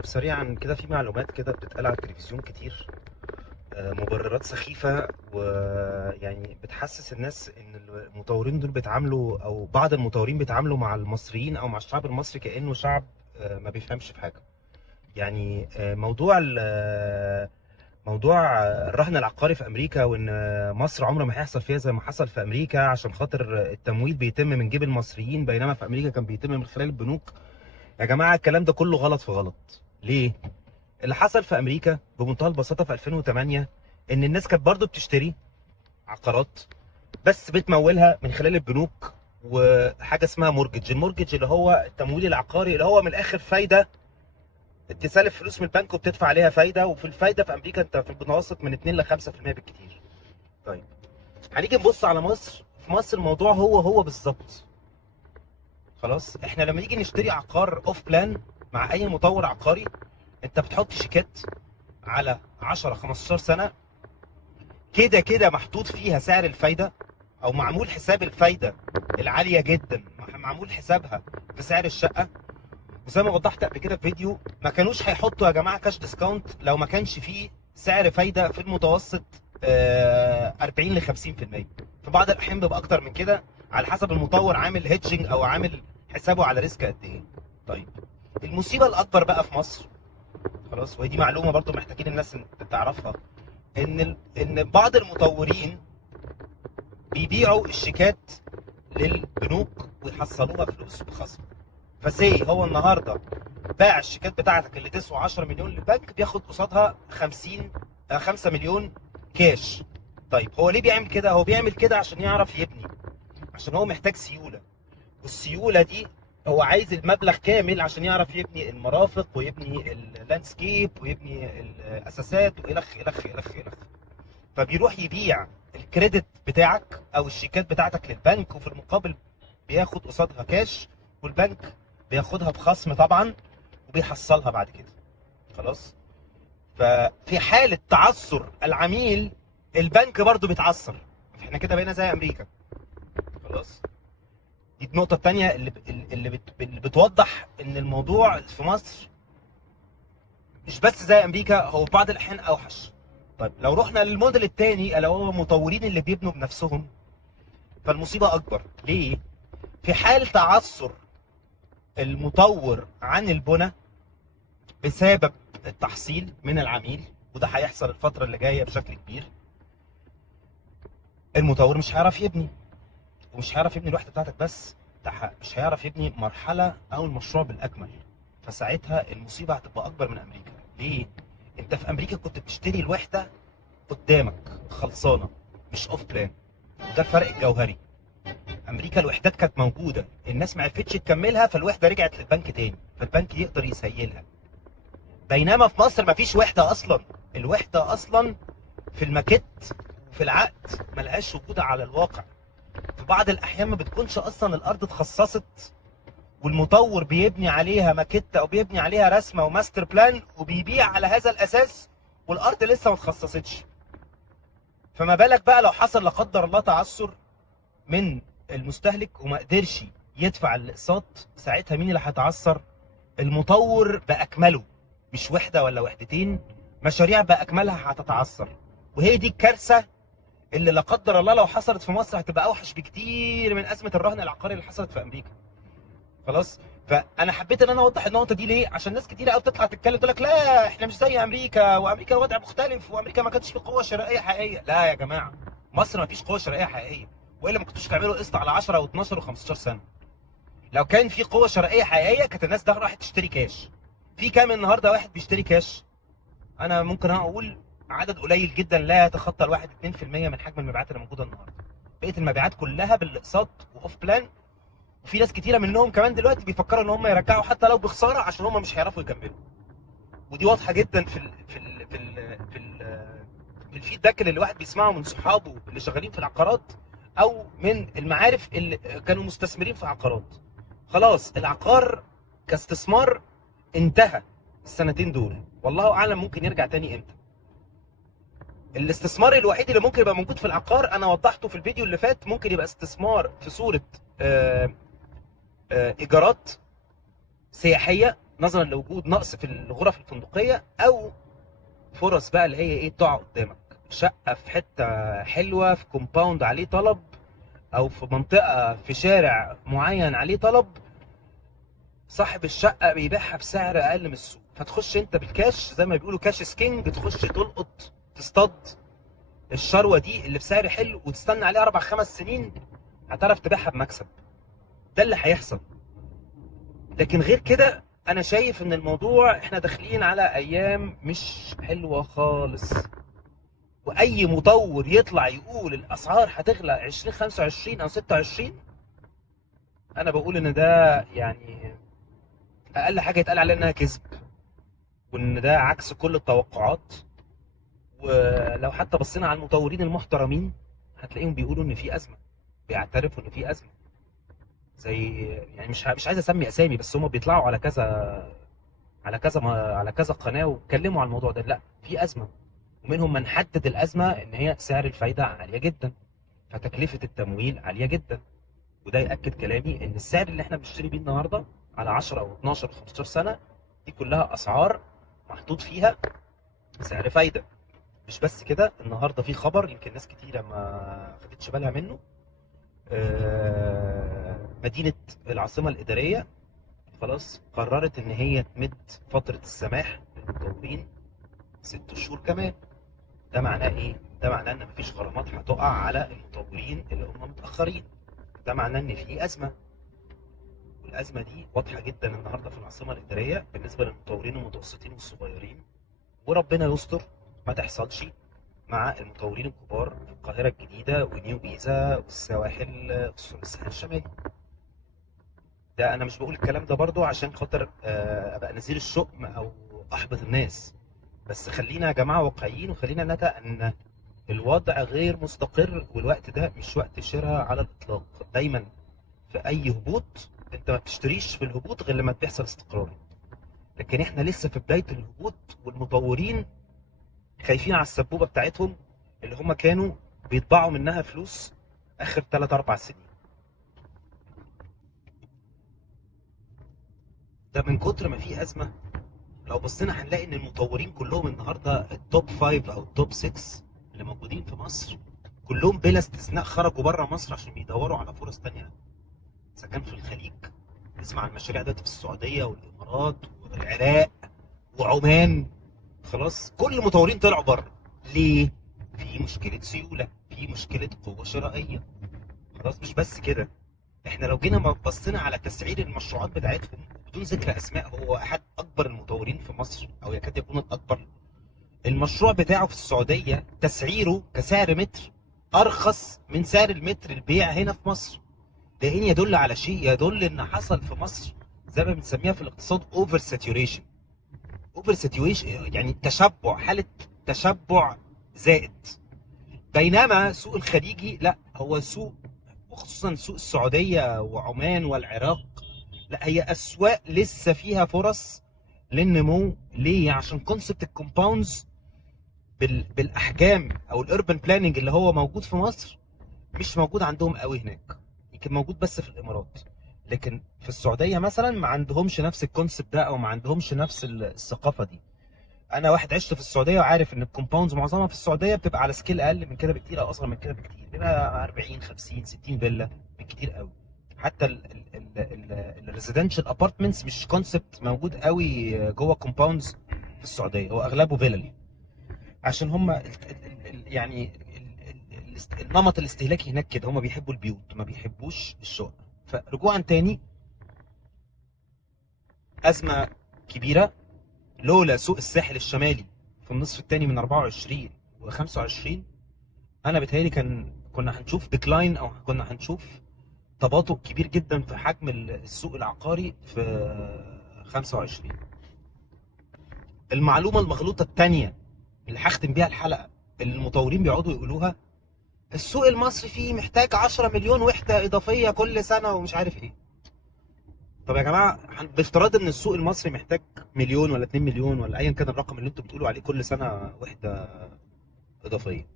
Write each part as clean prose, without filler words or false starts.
طب سريعا كده، في معلومات كده بتتقال على التلفزيون كتير. مبررات سخيفة، ويعني بتحسس الناس ان المطورين دول بيتعاملوا، او بعض المطورين بيتعاملوا مع المصريين او مع الشعب المصري كأنه شعب ما بيفهمش في حاجة. يعني موضوع الرهن العقاري في امريكا، وان مصر عمره ما هيحصل فيها زي ما حصل في امريكا، عشان خاطر التمويل بيتم من جيب المصريين بينما في امريكا كان بيتم من خلال البنوك. يا جماعة الكلام ده كله غلط في غلط. ليه؟ اللي حصل في امريكا بمنتهى البساطه في 2008 ان الناس كانت برضو بتشتري عقارات، بس بتمولها من خلال البنوك وحاجه اسمها مورجج. المورجج اللي هو التمويل العقاري، اللي هو من الاخر فايده. تسلف فلوس من البنك وبتدفع عليها فايده، وفي الفايده في امريكا انت في المتوسط من 2 ل 5% بالكتير. طيب هنيجي نبص على مصر. في مصر الموضوع هو بالظبط. خلاص، احنا لما نيجي نشتري عقار اوف بلان مع اي مطور عقاري، انت بتحط شيكات على 10 15 سنه، كده كده محطوط فيها سعر الفايده، او معمول حساب الفايده العاليه جدا، معمول حسابها في سعر الشقه. وزي ما وضحت قبل كده في فيديو، ما كانوش هيحطوا يا جماعه كاش ديسكاونت لو ما كانش فيه سعر فايده في المتوسط 40 ل 50%. في بعض الاحيان بيبقى اكتر من كده، على حسب المطور عامل هيدجنج او عامل حسابه على ريسك قد ايه. طيب المصيبه الاكبر بقى في مصر، خلاص، وهي دي معلومه برضو محتاجين الناس تعرفها، ان بعض المطورين بيبيعوا الشيكات للبنوك ويحصلوها فلوس بخصم. فسي هو النهارده باع الشيكات بتاعتك اللي تسوى 10 مليون للبنك، بياخد قصادها 5 مليون كاش. طيب هو ليه بيعمل كده؟ هو بيعمل كده عشان يعرف يبني، عشان هو محتاج سيوله، والسيوله دي هو عايز المبلغ كامل عشان يعرف يبني المرافق ويبني اللاندسكيب ويبني الاساسات والخ الخ الخ الخ. فبيروح يبيع الكريدت بتاعك او الشيكات بتاعتك للبنك، وفي المقابل بياخد قصادها كاش، والبنك بياخدها بخصم طبعا، وبيحصلها بعد كده. خلاص، ففي حالة تعثر العميل البنك برضو بيتعثر. احنا كده بقينا زي امريكا. خلاص، دي النقطة التانية اللي بتوضح ان الموضوع في مصر مش بس زي امريكا، هو في بعض الاحيان اوحش. طيب لو رحنا للموديل الثاني، اللي هو المطورين اللي بيبنوا بنفسهم، فالمصيبه اكبر. ليه؟ في حال تعثر المطور عن البنى بسبب التحصيل من العميل، وده هيحصل الفتره اللي جايه بشكل كبير، المطور مش هيعرف يبني. ومش هيعرف يبني الوحده بتاعتك بس، ده مش هيعرف يبني مرحله او المشروع بالاكمل. فساعتها المصيبه هتبقى اكبر من امريكا. ليه؟ انت في امريكا كنت بتشتري الوحده قدامك خلصانه، مش اوف بلان. وده الفرق الجوهري. امريكا الوحدات كانت موجوده، الناس ما عرفتش تكملها، فالوحده رجعت للبنك تاني، فالبنك يقدر يسيلها. بينما في مصر مفيش وحده اصلا. الوحده اصلا في الماكيت وفي العقد، ملهاش وجود على الواقع. في بعض الاحيان ما بتكونش اصلا الارض اتخصصت، والمطور بيبني عليها ماكيت او بيبني عليها رسمه وماستر بلان وبيبيع على هذا الاساس، والارض لسه ما اتخصصتش. فما بالك بقى لو حصل لا قدر الله تعثر من المستهلك وما قدرش يدفع الاقساط، ساعتها مين اللي هيتعثر؟ المطور باكمله، مش وحده ولا وحدتين، مشاريع باكملها هتتعثر. وهي دي الكارثه اللي لا قدر الله لو حصلت في مصر هتبقى اوحش بكتير من ازمه الرهن العقاري اللي حصلت في امريكا. خلاص، فانا حبيت ان انا اوضح النقطه دي. ليه؟ عشان ناس كتير قوي تطلع تتكلم تقول لك لا احنا مش زي امريكا، وامريكا وضع مختلف، وامريكا ما كانش في قوه شرائيه حقيقيه. لا يا جماعه، مصر ما فيش قوه شرائيه حقيقيه، والا ما كنتوش تعملوا قسط على 10 و12 و15 سنه. لو كان في قوه شرائيه حقيقيه كانت الناس ده راحت تشتري كاش. في كام النهارده واحد بيشتري كاش؟ انا ممكن اقول عدد قليل جدا، لا يتخطى الواحد 2% من حجم المبيعات اللي موجوده النهارده. بقيه المبيعات كلها بالاقساط واوف بلان. وفي ناس كتيره منهم كمان دلوقتي بيفكروا ان هم يرجعوا حتى لو بخساره، عشان هم مش هيعرفوا يكملوا. ودي واضحه جدا في الفيدباك اللي الواحد بيسمعه من صحابه اللي شغالين في العقارات، او من المعارف اللي كانوا مستثمرين في عقارات. خلاص، العقار كاستثمار انتهى السنتين دول، والله اعلم ممكن يرجع تاني امتى. الاستثمار الوحيد اللي ممكن يبقى موجود في العقار انا وضحته في الفيديو اللي فات، ممكن يبقى استثمار في صوره ايجارات سياحيه نظرا لوجود نقص في الغرف الفندقيه، او فرص بقى اللي هي ايه تقع قدامك، شقه في حته حلوه في كومباوند عليه طلب، او في منطقه في شارع معين عليه طلب، صاحب الشقه بيبيعها بسعر اقل من السوق، فتخش انت بالكاش زي ما بيقولوا كاش سكينج، تخش تلقط تصطاد الشروه دي اللي بسعر حلو، وتستنى عليها 4 5 سنين هتعرف تبيعها بمكسب. ده اللي هيحصل. لكن غير كده انا شايف ان الموضوع احنا داخلين على ايام مش حلوه خالص، واي مطور يطلع يقول الاسعار هتغلى 2025 او 26، انا بقول ان ده يعني اقل حاجه يتقال عليها انها كذب، وان ده عكس كل التوقعات. ولو حتى بصينا على المطورين المحترمين هتلاقيهم بيقولوا ان في ازمه، بيعترفوا ان في ازمه. زي يعني مش عايز اسمي اسامي، بس هم بيطلعوا على كذا قناه واتكلموا عن الموضوع ده. لا، في ازمه، ومنهم من حدد الازمه ان هي سعر الفايده عاليه جدا، فتكلفه التمويل عاليه جدا. وده ياكد كلامي ان السعر اللي احنا بنشتري بيه النهارده على 10 او 12 او 15 سنه دي كلها اسعار محطوط فيها سعر فايده. مش بس كده، النهارده في خبر يمكن ناس كتيره ما خدتش بالها منه. مدينه العاصمه الاداريه خلاص قررت ان هي تمد فتره السماح للمطورين 6 شهور كمان. ده معناه ايه؟ ده معناه ان مفيش غرامات هتقع على المطورين اللي هم متاخرين. ده معناه ان في ازمه، والازمه دي واضحه جدا النهارده في العاصمه الاداريه بالنسبه للمطورين المتوسطين والصغيرين، وربنا يستر ما تحصلش مع المطورين الكبار في القاهره الجديده ونيو جيزه والسواحل، الساحل الشمالي. ده انا مش بقول الكلام ده برضو عشان خاطر ابقى نزيل الشؤم او احبط الناس، بس خلينا يا جماعه واقعيين، وخلينا ان الوضع غير مستقر، والوقت ده مش وقت شراء على الاطلاق. دايما في اي هبوط انت ما بتشتريش في الهبوط غير لما بيحصل استقرار، لكن احنا لسه في بدايه الهبوط، والمطورين خايفين على السبوبه بتاعتهم اللي هم كانوا بيطبعوا منها فلوس اخر 3 4 سنين. ده من كتر ما في ازمه. لو بصينا هنلاقي ان المطورين كلهم النهارده التوب 5 او التوب 6 اللي موجودين في مصر كلهم بلا استثناء خرجوا بره مصر عشان بيدوروا على فرص تانية، اذا كان في الخليج، نسمع عن المشاريع دلوقتي في السعوديه والامارات والعراق وعمان. خلاص كل المطورين طلعوا بره. ليه؟ في مشكله سيوله، في مشكله قوه شرائيه. خلاص مش بس كده، احنا لو جينا بصينا على تسعير المشروعات بتاعتهم بدون ذكر اسماء، هو احد اكبر المطورين في مصر او يكاد يكون الاكبر. المشروع بتاعه في السعوديه تسعيره كسعر متر ارخص من سعر المتر البيع هنا في مصر. ده إن يدل على شيء، يدل ان حصل في مصر زي ما بنسميها في الاقتصاد اوفر ساتوريشن. اوفر ساتوريشن يعني تشبع، حاله تشبع زائد. بينما سوق الخليجي لا، هو سوق، وخصوصا سوق السعوديه وعمان والعراق، لا هي اسواق لسه فيها فرص للنمو. ليه؟ عشان كونسبت الكومباوندز بالاحجام او الاربن بلاننج اللي هو موجود في مصر مش موجود عندهم قوي هناك، يمكن موجود بس في الامارات. لكن في السعوديه مثلا ما عندهمش نفس الكونسبت ده، او ما عندهمش نفس الثقافه دي. انا واحد عشت في السعوديه وعارف ان الكومباوندز معظمها في السعوديه بتبقى على سكيل اقل من كده بكتير او اصغر من كده بكتير، بيبقى 40 50 60 فيلا بالكتير قوي. حتى الريزيدنشال ابارتمنتس مش كونسبت موجود قوي جوه كومباوندز في السعوديه، هو اغلبه فيلل، عشان هم يعني النمط الاستهلاكي هناك كده، هم بيحبوا البيوت ما بيحبوش الشقق. فرجوعا تاني، ازمه كبيره. لولا سوق الساحل الشمالي في النصف الثاني من 24 و25، انا بيتهيألي كنا هنشوف ديكلاين، او كنا هنشوف تباطؤ كبير جدا في حجم السوق العقاري في 25. المعلومه المغلوطه الثانيه اللي هختم بيها الحلقه، اللي المطورين بيقعدوا يقولوها، السوق المصري فيه محتاج 10 مليون وحده اضافيه كل سنه ومش عارف ايه. طب يا جماعه، بافتراض ان السوق المصري محتاج مليون ولا 2 مليون ولا ايا كان الرقم اللي انتوا بتقولوا عليه كل سنه وحده اضافيه،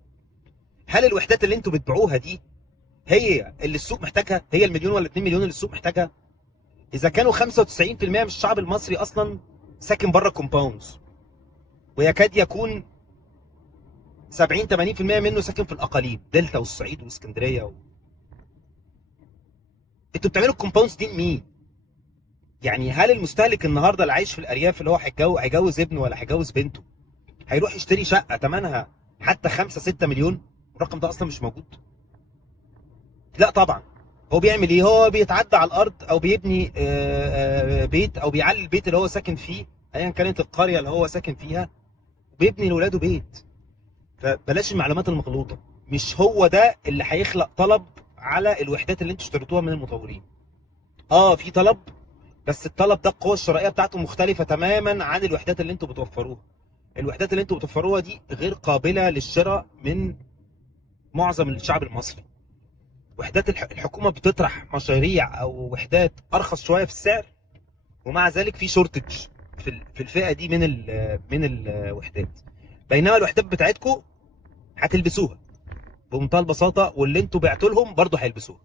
هل الوحدات اللي انتوا بتبيعوها دي هي اللي السوق محتاجها؟ هي المليون ولا 2 مليون اللي السوق محتاجها؟ اذا كانوا 95% من الشعب المصري اصلا ساكن بره كومباوندز، ويكاد يكون 70 80% منه ساكن في الاقاليم دلتا والصعيد واسكندريه انتوا بتعملوا الكومباوندز دي لمين؟ يعني هل المستهلك النهارده اللي عايش في الارياف اللي هو هيجوز ابنه ولا هيجوز بنته هيروح يشتري شقه ثمنها حتى 5 6 مليون؟ الرقم ده اصلا مش موجود. لا طبعا. هو بيعمل ايه؟ هو بيتعدى على الارض او بيبني بيت او بيعلي البيت اللي هو ساكن فيه ايا كانت القريه اللي هو ساكن فيها، وبيبني لاولاده بيت. فبلاش المعلومات المغلوطه. مش هو ده اللي هيخلق طلب على الوحدات اللي انتوا اشتريتوها من المطورين. في طلب، بس الطلب ده القوه الشرائيه بتاعته مختلفه تماما عن الوحدات اللي انتوا بتوفروها. الوحدات اللي انتوا بتوفروها دي غير قابله للشراء من معظم الشعب المصري. وحدات الحكومه بتطرح مشاريع او وحدات ارخص شويه في السعر، ومع ذلك في شورتج في الفئه دي من الوحدات. بينما الوحدات بتاعتكم هتلبسوها بمنتهى البساطه، واللي انتوا بعتوا لهم برضه هيلبسوها.